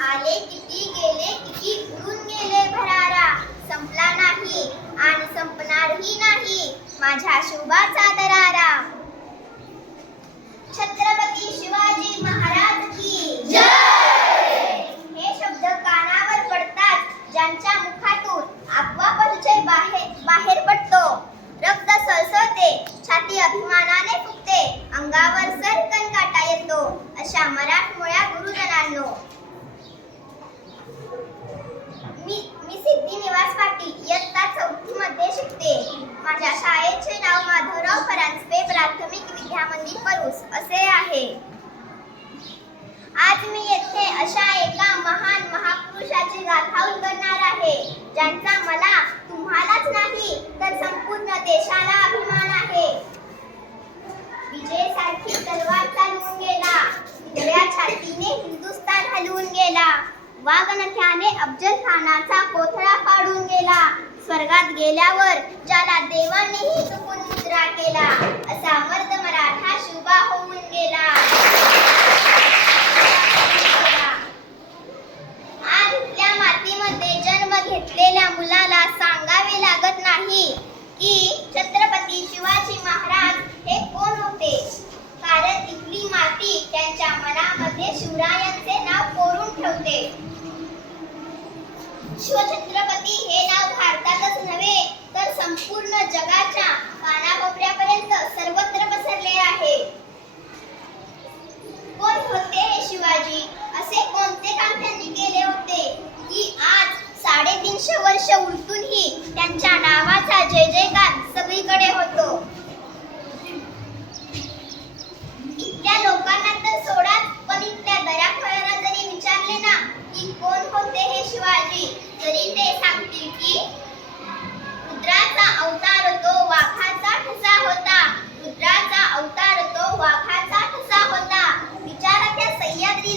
आले किती गेले किती उडून गेले भरारा. संपला नाही आणि संपणारही नाही. माझ्या शुभाचा दरारा. छत्रपती शिवाजी महाराज की जय! हे शब्द कानावर पडतात ज्यांच्या मुखातून आपवा परिचय बाहेर बाहेर पडतो. रक्त सळसळते छाती अभिमानाने फुगते अंगावर सरकन काढते परूस असे आहे. आज मी येथे अशा एका महान महापुरुषाची गाथा उलगडणार आहे ज्यांचा मला तुम्हालाच नाही तर संपूर्ण देशाला अभिमान आहे. विजयसारखी तलवार चालवून गेला हिरव्या छातीने हिंदुस्तान हलवून गेला वाघनख्याने अफजल खानाचा कोथळा फाडून गेला स्वर्गात गेल्यावर ज्याला देवानेही चुकून निद्रा केला असा मर्द मराठा शुभा होऊन गेला आज इथल्या मातीमध्ये जन्म घेतलेल्या मुलाला सांगावे लागत नाही की छत्रपती शिवाजी महाराज हे कोण होते कारण इथली माती त्यांच्या मनामध्ये शिवरायांचे नाव कोरून ठेवते शिवछत्रपती हे नाव भारतातच नव्हे तर संपूर्ण जगाच्या कानाकोपऱ्यापर्यंत सर्वत्र पसरले आहे. कोण होते हे शिवाजी? असे कोणते काम त्यांनी केले होते? की आज साडेतीनशे वर्ष उलटूनही त्यांच्या नावाचा जय जयकार सगळीकडे होतो. 鸡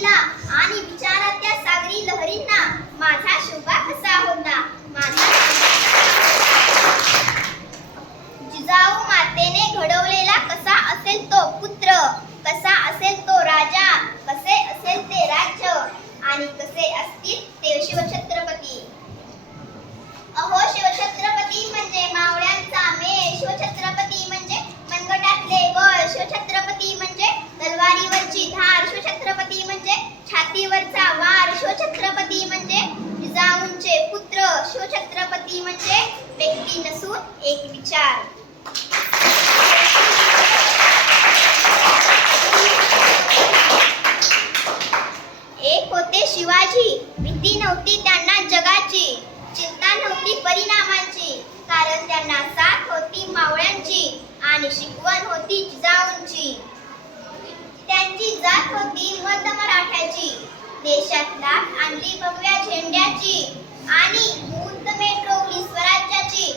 शिवछत्रपती म्हणजे जिजाऊंचे पुत्र शिवछत्रपती म्हणजे व्यक्ती नसून एक विचार. एक होते शिवाजी. भीती नव्हती त्यांना जगाची. चिंता नव्हती परिणामांची. कारण त्यांना साथ होती मावळ्यांची आणि शिकवण होती जिजाऊंची त्यांची जात होती मर्द मराठ्याची देशात लाट आणली भगव्या झेंड्याची आणि मुहूर्त मेट्रो स्वराज्याची.